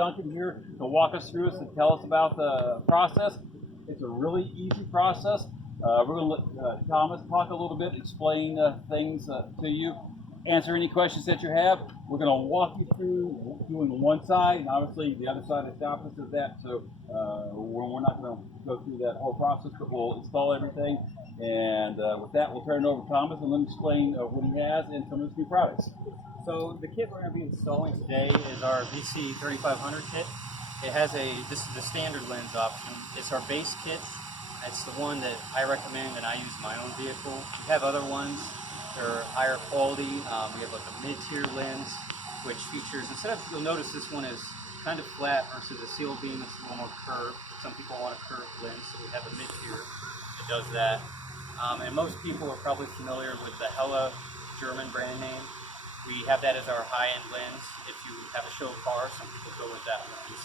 Duncan here to walk us through this and tell us about the process. It's a really easy process. We're going to let Thomas talk a little bit, explain things to you, answer any questions that you have. We're going to walk you through doing one side, and obviously the other side is the opposite of that. So we're not going to go through that whole process, but we'll install everything. And with that, we'll turn it over to Thomas and let him explain what he has and some of his new products. So the kit we're going to be installing today is our VC 3500 kit. It has this is the standard lens option. It's our base kit. It's the one that I recommend and I use in my own vehicle. We have other ones that are higher quality. We have like a mid-tier lens, which features, you'll notice this one is kind of flat versus a seal beam that's a little more curved. Some people want a curved lens, so we have a mid-tier that does that. And most people are probably familiar with the Hella German brand name. We have that as our high-end lens. If you have a show car, some people go with that lens.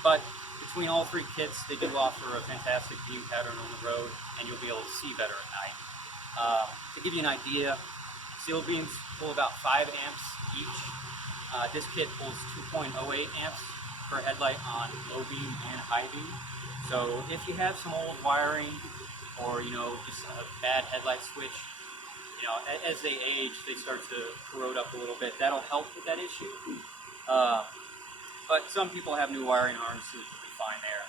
But between all three kits, they do offer a fantastic view pattern on the road, and you'll be able to see better at night. To give you an idea, seal beams pull about 5 amps each. This kit pulls 2.08 amps per headlight on low beam and high beam. So if you have some old wiring or just a bad headlight switch, as they age, they start to corrode up a little bit. That'll help with that issue. But some people have new wiring harnesses, you'll be fine there.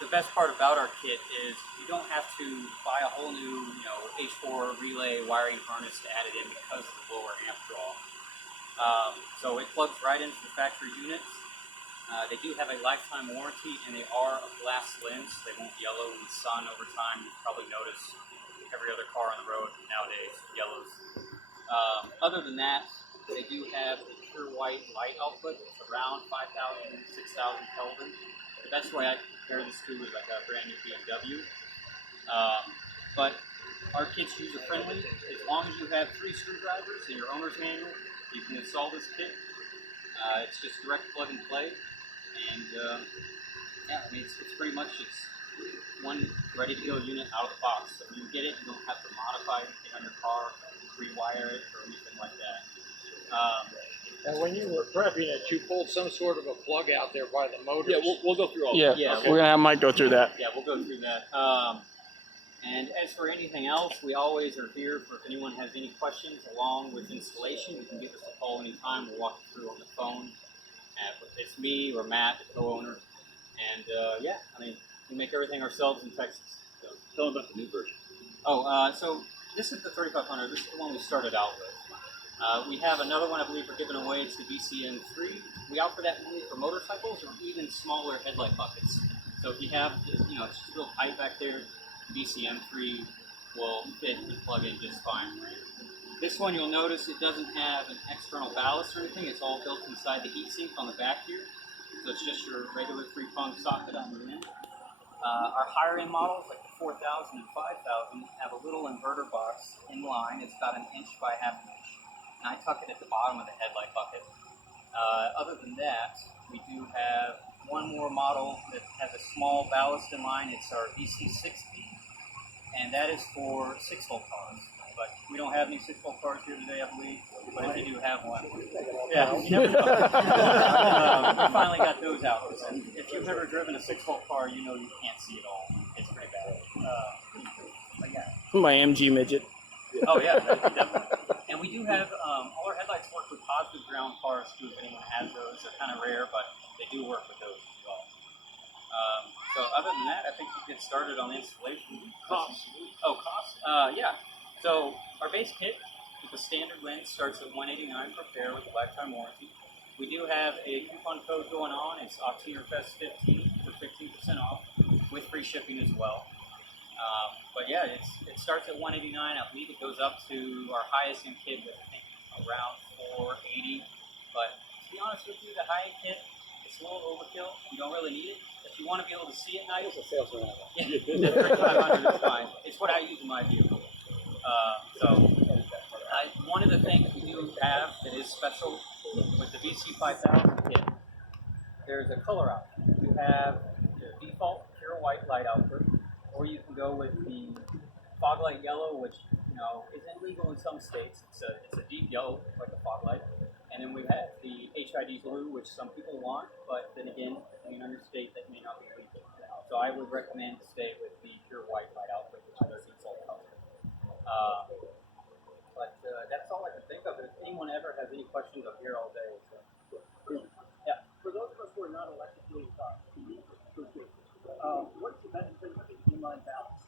The best part about our kit is you don't have to buy a whole new, H4 relay wiring harness to add it in because of the lower amp draw. So it plugs right into the factory units. They do have a lifetime warranty, and they are a glass lens. They won't yellow in the sun over time. You've probably noticed every other car on the road nowadays yellows. Other than that, they do have a pure white light output. It's around 5,000, 6,000 Kelvin. The best way I compare this to is like a brand new BMW. But our kit's user friendly. As long as you have 3 screwdrivers in your owner's manual, you can install this kit. It's just direct plug and play. And it's pretty much one ready-to-go unit out of the box. So when you get it, you don't have to modify anything on your car, rewire it, or anything like that. And when you were prepping it, you pulled some sort of a plug out there by the motors. Yeah, we'll go through all that. that. Okay. We're going to have Mike go through that. Yeah, we'll go through that. And as for anything else, we always are here for if anyone has any questions along with installation. You can give us a call anytime. We'll walk you through on the phone. It's me or Matt, the co-owner. And we make everything ourselves in Texas. So. Tell them about the new version. So this is the 3500. This is the one we started out with. We have another one I believe we're giving away. It's the VCN3. We offer that only for motorcycles or even smaller headlight buckets. So if you have, it's just real tight back there, VCN3 will fit and plug in just fine. This one you'll notice it doesn't have an external ballast or anything. It's all built inside the heatsink on the back here. So it's just your regular 3-prong socket on the end. Our higher end models, like the 4000 and 5000, have a little inverter box in line. It's about 1 inch by 1/2 inch. And I tuck it at the bottom of the headlight bucket. Other than that, we do have one more model that has a small ballast in line. It's our VC60, and that is for 6-volt cars. But we don't have any 6-volt cars here today, I believe. But if you do have one, yeah, you never know. We finally got those out. If you've ever driven a 6-volt car, you know you can't see it all. It's pretty bad. But yeah. My MG midget. Oh yeah, definitely. And we do have all our headlights work with positive ground cars too. If anyone has those, they're kind of rare, but they do work with those as well. So other than that, I think we get started on installation. Cost. Yeah. So our base kit with the standard lens starts at $189 per pair with a lifetime warranty. We do have a coupon code going on. It's Okteenerfest 15 for 15% off with free shipping as well. But yeah, it starts at $189. I believe it goes up to our highest end kit with I think around $480. But to be honest with you, the high end kit, it's a little overkill. You don't really need it. If you want to be able to see at night, It's a salesman. yeah, the 3500 is fine. It's what I use in my vehicle. One of the things we do have that is special with the VC5000 kit, there's a color option. You have the default pure white light output, or you can go with the fog light yellow, which isn't legal in some states. It's a deep yellow, like a fog light. And then we have the HID blue, which some people want, but then again, depending on your state, that may not be legal. So I would recommend to stay with the pure white light outfit, which is the salt color. But that's all I can think of. If anyone ever has any questions, I'm here all day. So. Yeah. For those of us who are not electrically what's the benefit of the inline balance?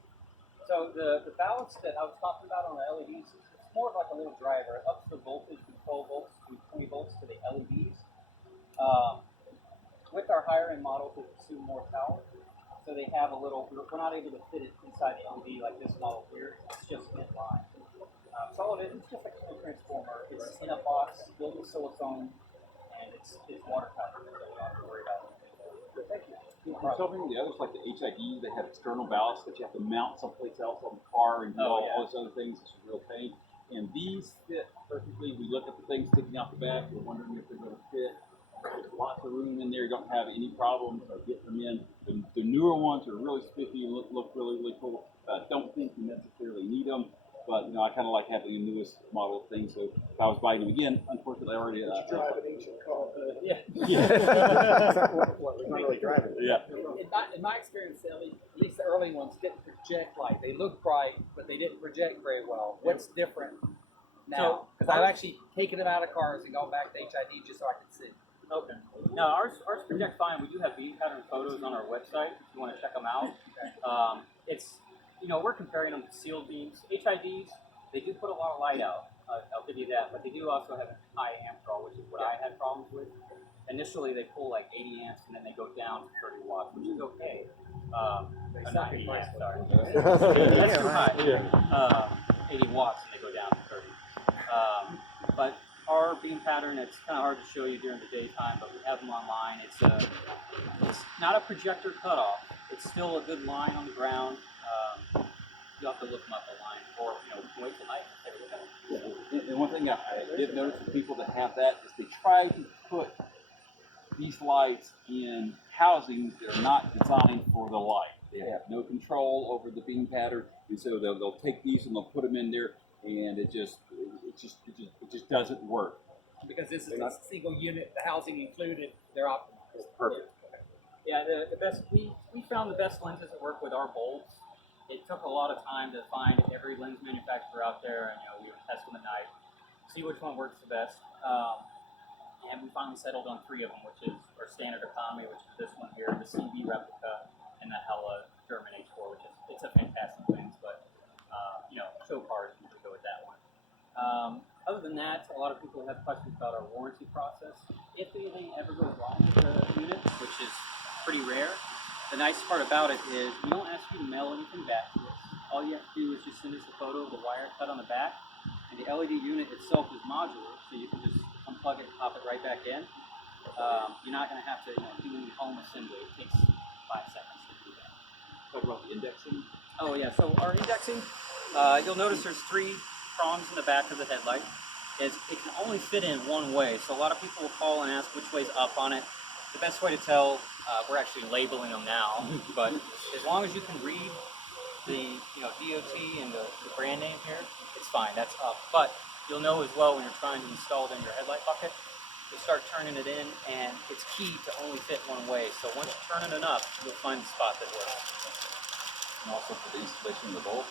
So the balance that I was talking about on the LEDs, it's more of like a little driver. It ups the voltage from 12 volts to 20 volts to the LEDs. With our higher end models, they consume more power. So they have a little, we're not able to fit it inside the LED like this model here. It's just in line. So all it is, it's just like a transformer. It's in a box, built with silicone, and it's watertight, so you don't have to worry about it. Thank you. Something the others like the HID, they have external ballast that you have to mount someplace else on the car and do all those other things. It's a real pain. And these fit perfectly. We look at the things sticking out the back. We're wondering if they're going to fit. There's lots of room in there. You don't have any problems getting them in. The newer ones are really spiffy and look really, really cool. Don't think you necessarily need them. But, you know, I kind of like having the newest model thing. So if I was buying them again, unfortunately, I already... Did you drive an ancient car? We're not really driving. Yeah. In my experience, at least the early ones didn't project light. They looked bright, but they didn't project very well. What's different now? Because I've actually taken them out of cars and gone back to HID just so I could see. Okay. Now ours project fine. We do have beam pattern photos on our website if you want to check them out. It's, you know, we're comparing them to sealed beams. HIDs, they do put a lot of light out. I'll give you that, but they do also have a high amp draw, which is what I had problems with. Initially, they pull like 80 amps, and then they go down to 30 watts, which is okay. Not 80 amps, sorry. That's too high. 80 watts, and they go down to 30. But our beam pattern, it's kind of hard to show you during the daytime, but we have them online. It's not a projector cutoff. It's still a good line on the ground. You have to look them up online, or wait till night. And one thing I did notice with people that have that is they try to put these lights in housings that are not designed for the light. They have no control over the beam pattern, and so they'll take these and they'll put them in there, and it just doesn't work. Because this is a single unit, the housing included, they're optimized. Perfect. Yeah, the best we found the best lenses that work with our bulbs. It took a lot of time to find every lens manufacturer out there, and we would test them at night, see which one works the best. And we finally settled on 3 of them, which is our standard economy, which is this one here, the CB replica, and the Hella German H4, which is it's a fantastic lens, but show cars usually go with that one. Other than that, a lot of people have questions about our warranty process. If anything ever goes wrong with the unit, which is pretty rare, the nice part about it is we don't ask you to mail anything back to us. All you have to do is just send us a photo of the wire cut on the back, and the LED unit itself is modular, so you can just unplug it and pop it right back in. You're not going to have to do any home assembly. It takes 5 seconds to do that. Talk about the indexing. Oh yeah, so our indexing, you'll notice there's 3 prongs in the back of the headlight. It can only fit in one way, so a lot of people will call and ask which way's up on it. The best way to tell, we're actually labeling them now, but as long as you can read the DOT and the brand name here, it's fine, that's up. But you'll know as well when you're trying to install it in your headlight bucket, you start turning it in, and it's key to only fit one way. So once you turn it enough, you'll find the spot that works. And also for the installation of the bulb.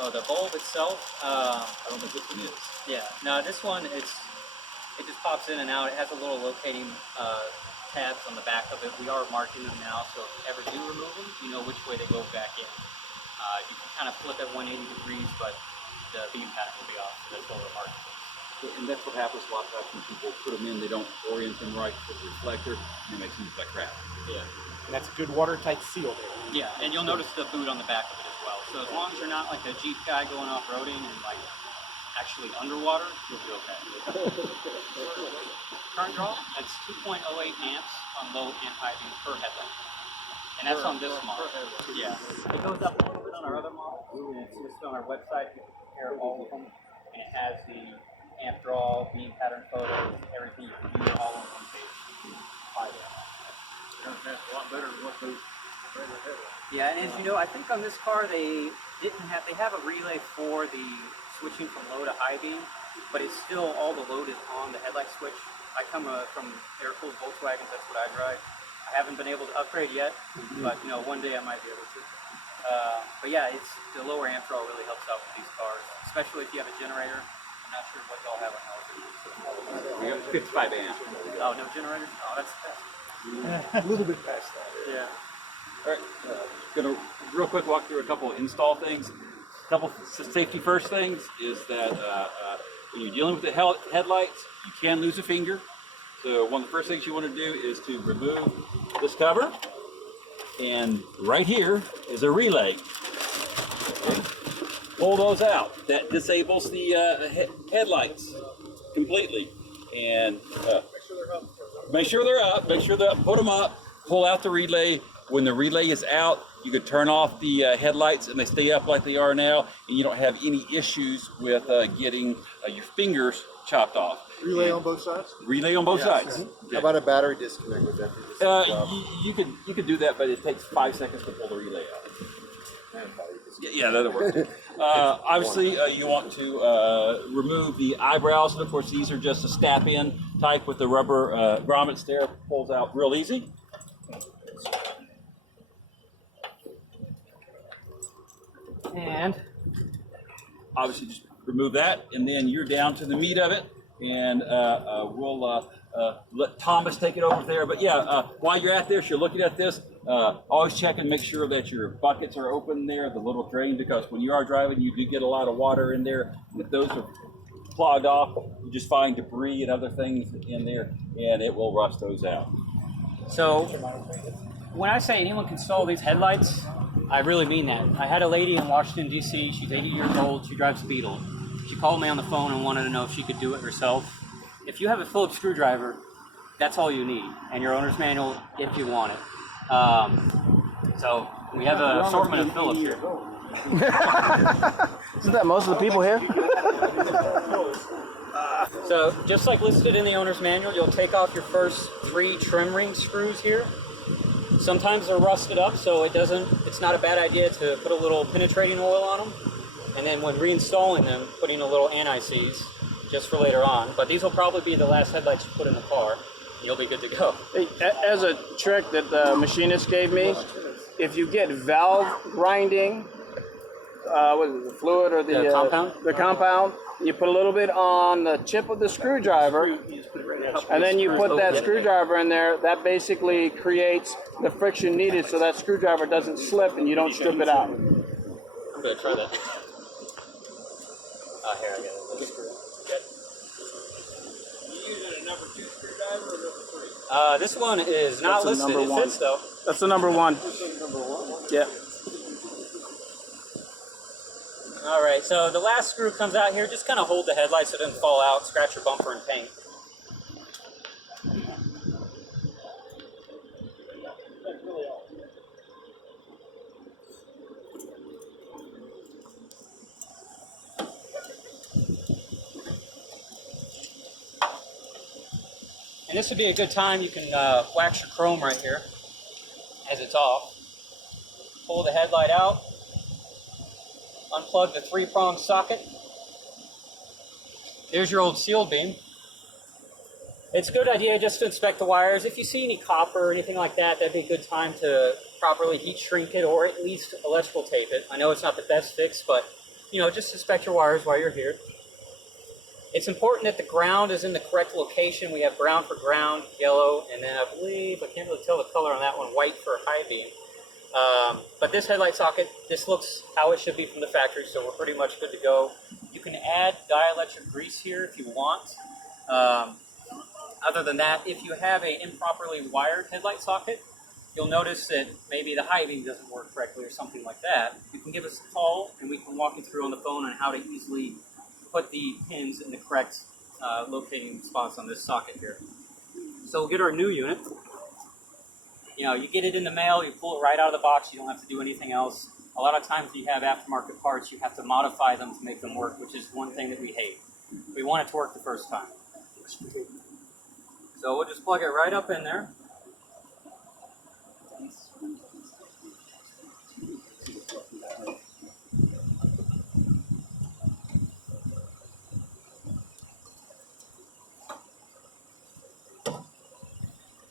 Oh, the bulb itself, I don't think this one is. yeah, no, this one, it just pops in and out. It has a little locating tabs on the back of it. We are marking them now, so if you ever do remove them, you know which way they go back in. You can kind of flip it 180 degrees, but the beam pattern will be off, so that's what we're marking. And that's what happens a lot of times when people put them in, they don't orient them right with the reflector, and it makes them look like crap. Yeah. And that's a good watertight seal there. Yeah, and you'll notice the boot on the back of it as well. So as long as you're not like a Jeep guy going off-roading and like actually underwater, you'll be okay. Current draw, that's 2.08 amps on low amp high beam per headlight. And that's on this model. Yeah. It goes up a little bit on our other models, and it's listed on our website. You can compare all of them, and it has the amp draw, beam pattern photos, everything you can do all on one page. That's a lot better than what those regular headlights. Yeah, and as you know, I think on this car they have a relay for the switching from low to high beam, but it's still all the load is on the headlight switch. I come from air-cooled Volkswagens, that's what I drive. I haven't been able to upgrade yet, but you know, one day I might be able to. But yeah, it's the lower amp draw really helps out with these cars, especially if you have a generator. I'm not sure what y'all have on yours. We got 55 amp. Oh, no generators? Oh, that's A little bit past that. yeah. All right, gonna real quick walk through a couple of install things. A couple safety first things is that when you're dealing with the headlights, you can lose a finger. So one of the first things you want to do is to remove this cover, and right here is a relay. Okay. Pull those out. That disables the headlights completely, and make sure they're up. Make sure that put them up. Pull out the relay. When the relay is out, you can turn off the headlights and they stay up like they are now, and you don't have any issues with getting your fingers chopped off. Relay on both sides? Relay on both sides. How about a battery disconnect with that? You could do that, but it takes 5 seconds to pull the relay out. Yeah, that'll work. Obviously, you want to remove the eyebrows, and of course, these are just a snap-in type with the rubber grommets there. Pulls out real easy. And Obviously, just remove that, and then you're down to the meat of it, and we'll let Thomas take it over there. But yeah, while you're at this, you're looking at this, always check and make sure that your buckets are open there, the little drain, because when you are driving, you do get a lot of water in there. If those are clogged off, you just find debris and other things in there, and it will rust those out. so when I say anyone can install these headlights, I really mean that. I had a lady in Washington, D.C. She's 80 years old. She drives a Beetle. She called me on the phone and wanted to know if she could do it herself. If you have a Phillips screwdriver, that's all you need, and your owner's manual if you want it. So we have an assortment of Phillips here. Isn't that most of the people here? So just like listed in the owner's manual, you'll take off your first 3 trim ring screws here. Sometimes they're rusted up, so it's not a bad idea to put a little penetrating oil on them. And then when reinstalling them, putting a little anti-seize just for later on. But these will probably be the last headlights you put in the car. You'll be good to go. Hey, as a trick that the machinist gave me, if you get valve grinding, what is it, the fluid or The compound? The compound, you put a little bit on the tip of the screwdriver, and then you put that screwdriver in there. That basically creates the friction needed so that screwdriver doesn't slip and you don't strip it out. I'm going to try that. Here, I got it. You using a number 2 screwdriver or number 3? This one is not That's a listed. number It 1. fits, though. That's the number 1. Yeah. All right, so the last screw comes out here. Just kind of hold the headlight so it doesn't fall out, scratch your bumper and paint. And this would be a good time. You can wax your chrome right here as it's off. Pull the headlight out. Unplug the 3-prong socket. There's your old seal beam. It's a good idea just to inspect the wires. If you see any copper or anything like that, that'd be a good time to properly heat shrink it or at least electrical tape it. I know it's not the best fix, but just inspect your wires while you're here. It's important that the ground is in the correct location. We have brown for ground, yellow, and then I believe, I can't really tell the color on that one, white for high beam. But this headlight socket, this looks how it should be from the factory, so we're pretty much good to go. You can add dielectric grease here if you want. Other than that, if you have an improperly wired headlight socket, you'll notice that maybe the high beam doesn't work correctly or something like that. You can give us a call and we can walk you through on the phone on how to easily put the pins in the correct locating spots on this socket here. So we'll get our new unit. You get it in the mail, you pull it right out of the box, you don't have to do anything else. A lot of times when you have aftermarket parts, you have to modify them to make them work, which is one thing that we hate. We want it to work the first time. So we'll just plug it right up in there.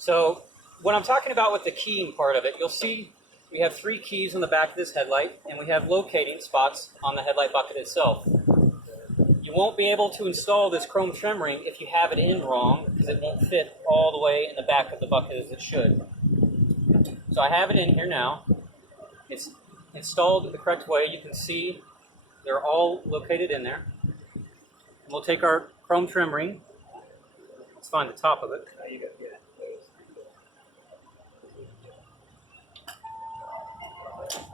So when I'm talking about with the keying part of it, you'll see we have 3 keys on the back of this headlight, and we have locating spots on the headlight bucket itself. You won't be able to install this chrome trim ring if you have it in wrong, because it won't fit all the way in the back of the bucket as it should. So I have it in here now. It's installed the correct way. You can see they're all located in there. And we'll take our chrome trim ring. Let's find the top of it.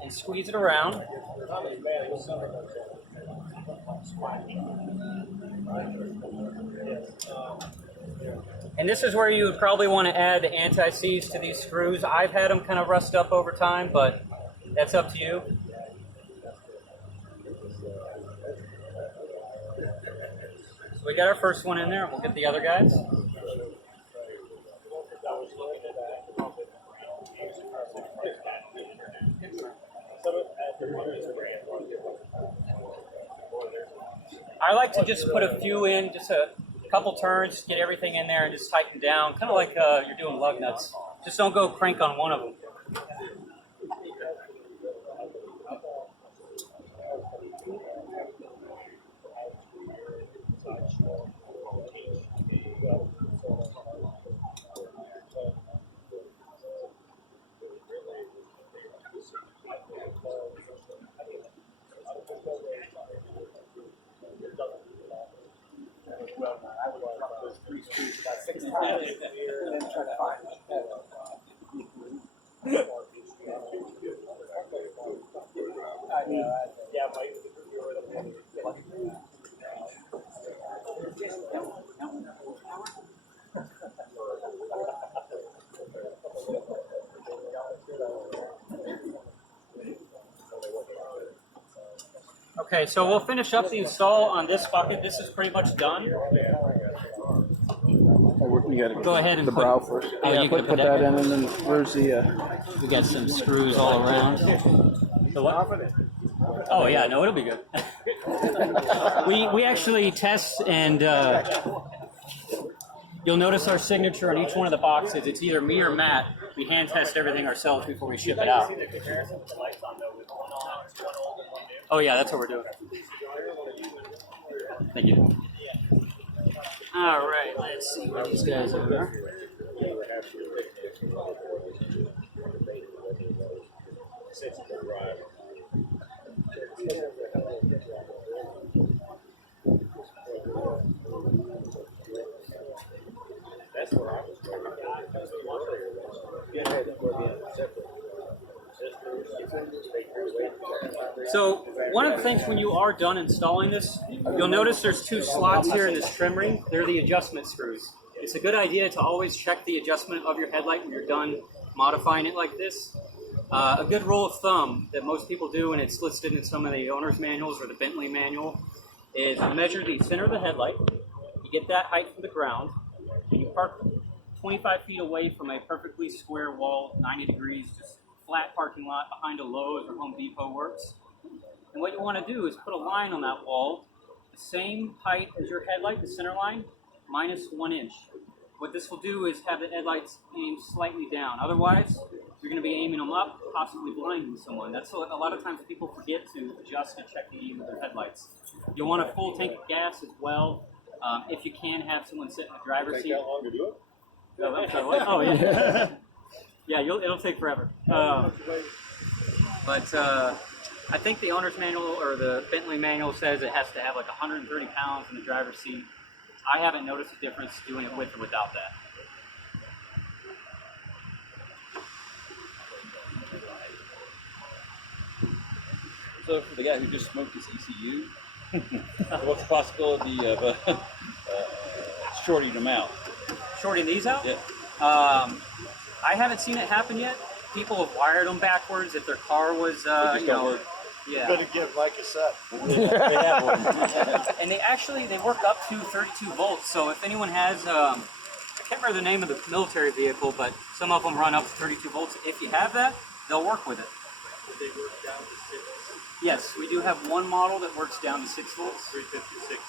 And squeeze it around. And this is where you would probably want to add the anti-seize to these screws. I've had them kind of rust up over time, but that's up to you. So we got our first one in there, and we'll get the other guys. I like to just put a few in, just a couple turns, just get everything in there and just tighten down, kind of like you're doing lug nuts. Just don't go crank on one of them. I would have dropped those 3 screws about 6 times and then try to find it. I know. Yeah, Okay, so we'll finish up the install on this bucket. This is pretty much done. You gotta Go ahead and the put- brow first. Oh, Yeah, you put, gotta put put that that- in, and then where's the? We got some screws all around. So what? Oh yeah, no, it'll be good. we actually test, and you'll notice our signature on each one of the boxes. It's either me or Matt. We hand test everything ourselves before we ship it out. Oh yeah, that's what we're doing. Thank you. All right, let's see what these guys are. So one of the things when you are done installing this, you'll notice there's 2 slots here in this trim ring. They're the adjustment screws. It's a good idea to always check the adjustment of your headlight when you're done modifying it like this. A good rule of thumb that most people do, and it's listed in some of the owner's manuals or the Bentley manual, is measure the center of the headlight. You get that height from the ground, and you park 25 feet away from a perfectly square wall, 90 degrees, just flat parking lot behind a Lowe's or Home Depot works. And what you want to do is put a line on that wall, the same height as your headlight, the center line, minus 1 inch. What this will do is have the headlights aim slightly down. Otherwise, you're going to be aiming them up, possibly blinding someone. That's what a lot of times people forget to adjust and check the aim of their headlights. You'll want a full tank of gas as well. If you can have someone sit in the driver's seat. Take that long to do it? Oh, I'm sorry, what? Oh yeah. Yeah, it'll take forever. But I think the owner's manual or the Bentley manual says it has to have like 130 pounds in the driver's seat. I haven't noticed a difference doing it with or without that. So for the guy who just smoked his ECU, what's the possibility of shorting them out? Shorting these out? Yeah. I haven't seen it happen yet. People have wired them backwards if their car was, just you don't know, work. yeah. Better give Mike a set. And they work up to 32 volts. So if anyone has, I can't remember the name of the military vehicle, but some of them run up to 32 volts. If you have that, they'll work with it. They work down to 6. Yes, we do have one model that works down to 6 volts. 356. 6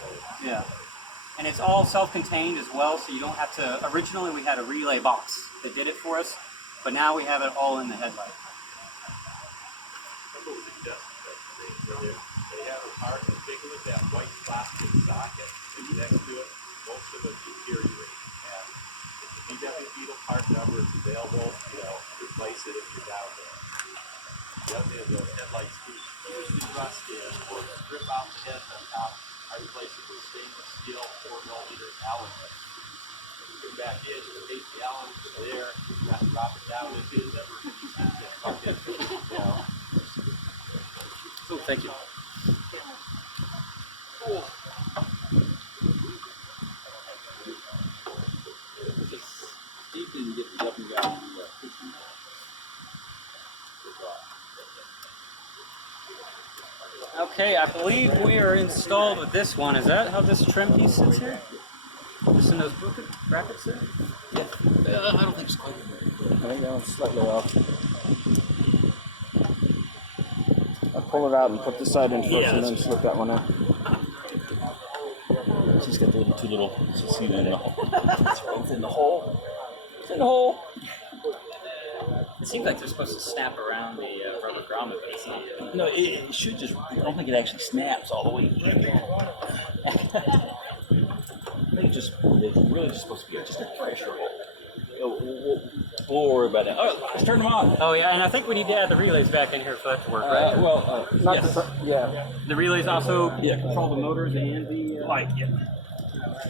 volts. Yeah. And it's all self-contained as well, so you don't have to. Originally, we had a relay box that did it for us, but now we have it all in the headlight. They have a part that's bigger with that white plastic socket next to it. Most of it deteriorate. And if you have a beetle part number, it's available. Replace it if you're down there. The other is the headlights too. Usually rusted or strip out the heads on top. I replace it with stainless steel 4mm Allen. Come back in, you take the Allen there, you have to drop it down into the bucket. Oh, thank you. Cool. Steve didn't get the up and down. Okay, I believe we are installed with this one. Is that how this trim piece sits here? Just in those brackets there? Yeah. I don't think it's quite I think that one's slightly off. I'll pull it out and put this side in first and then slip that one in. She's got the two little, see that in the hole. It's in the hole. It's in the hole. It seems like they're supposed to snap around the rubber grommet, but it's not. No, it should just, I don't think it actually snaps all the way in. I think it's really just supposed to be just a pressure hole. We'll worry about that. All right, let's turn them on. Oh yeah, and I think we need to add the relays back in here for that to work, right? Not yes. yeah. The relays also control the motors and the Like, yeah.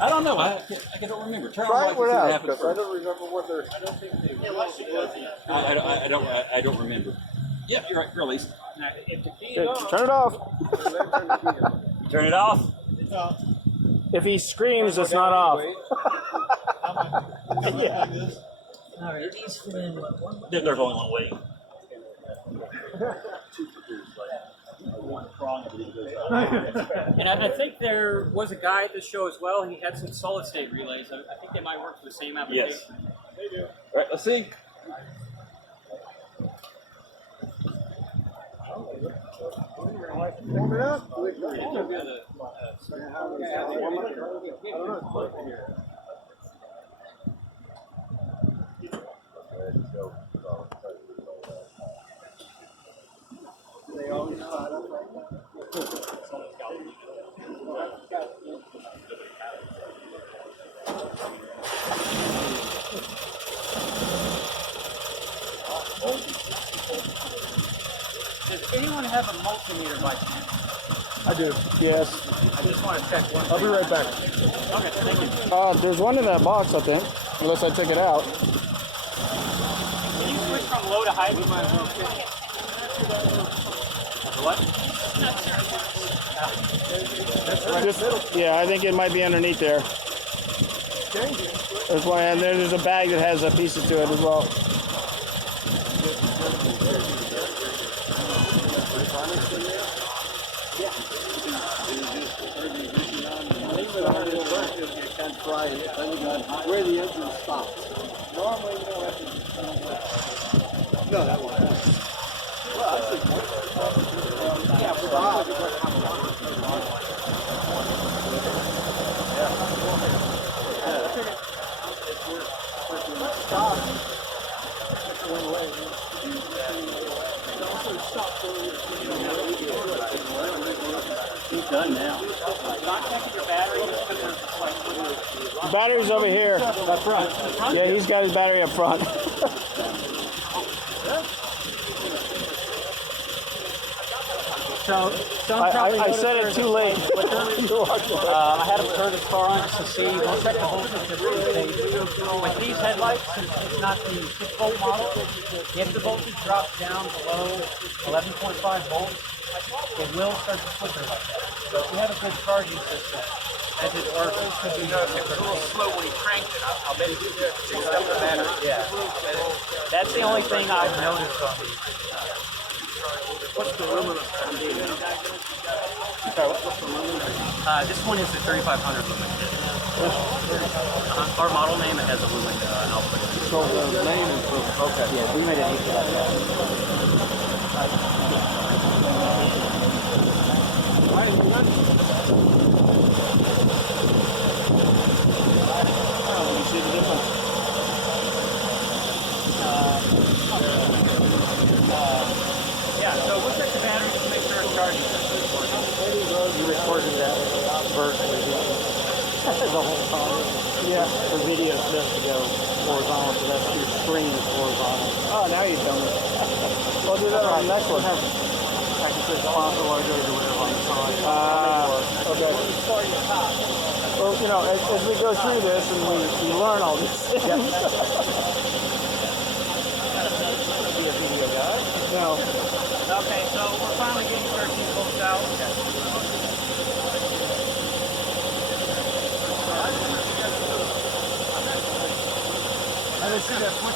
I don't know. I don't remember. Turn Try on it lights and see what without, happens because I first. don't remember what they're. I don't remember. Yep, you're right. Release. Turn it off. Turn it off. If he screams, it's not off. There's only one way. And I think there was a guy at the show as well. He had some solid state relays. I think they might work for the same application. Yes. They do. All right, let's see. Warm it up. Does anyone have a multimeter by chance? I do. Yes. I just want to check one I'll thing. be right back. Okay, thank you. There's one in that box, I think. Unless I took it out. Can you switch from low to high? We might as well check. What? Yeah, I think it might be underneath there. There's one, and there's a bag that has pieces to it as well. Where the engine stops. Normally you don't have to. No, that won't happen. Well, I think. Yeah, He's done now. Not checking your battery. The battery's over here. Up front. Yeah, he's got his battery up front. So, I said it too late. I had him turn his car on just to see. We'll check the voltage just in case. With these headlights, since it's not the 6-volt model, if the voltage drops down below 11.5 volts, it will start to flicker like that. So if you have a good charging system, as it works, it should be It's a little slow when he cranked it. I'll bet he changed up the battery. Yeah. That's the only thing I've noticed on these. What's the aluminum? This one is the 3500 lumen kit. Our model name, it has a lumen output. So the name is okay. Yeah, we made it easy like that. the whole time. Yeah. For video, it's best to go horizontal, so that's your screen is horizontal. Oh, now you tell me. We'll do that on the next one. I can put sponsor logos or whatever on the side. Okay. Start your top. Well, you know, as we go through this and we learn all these things. Be a video guy. No. Okay, so we're finally getting 13 volts out. I didn't see that switch.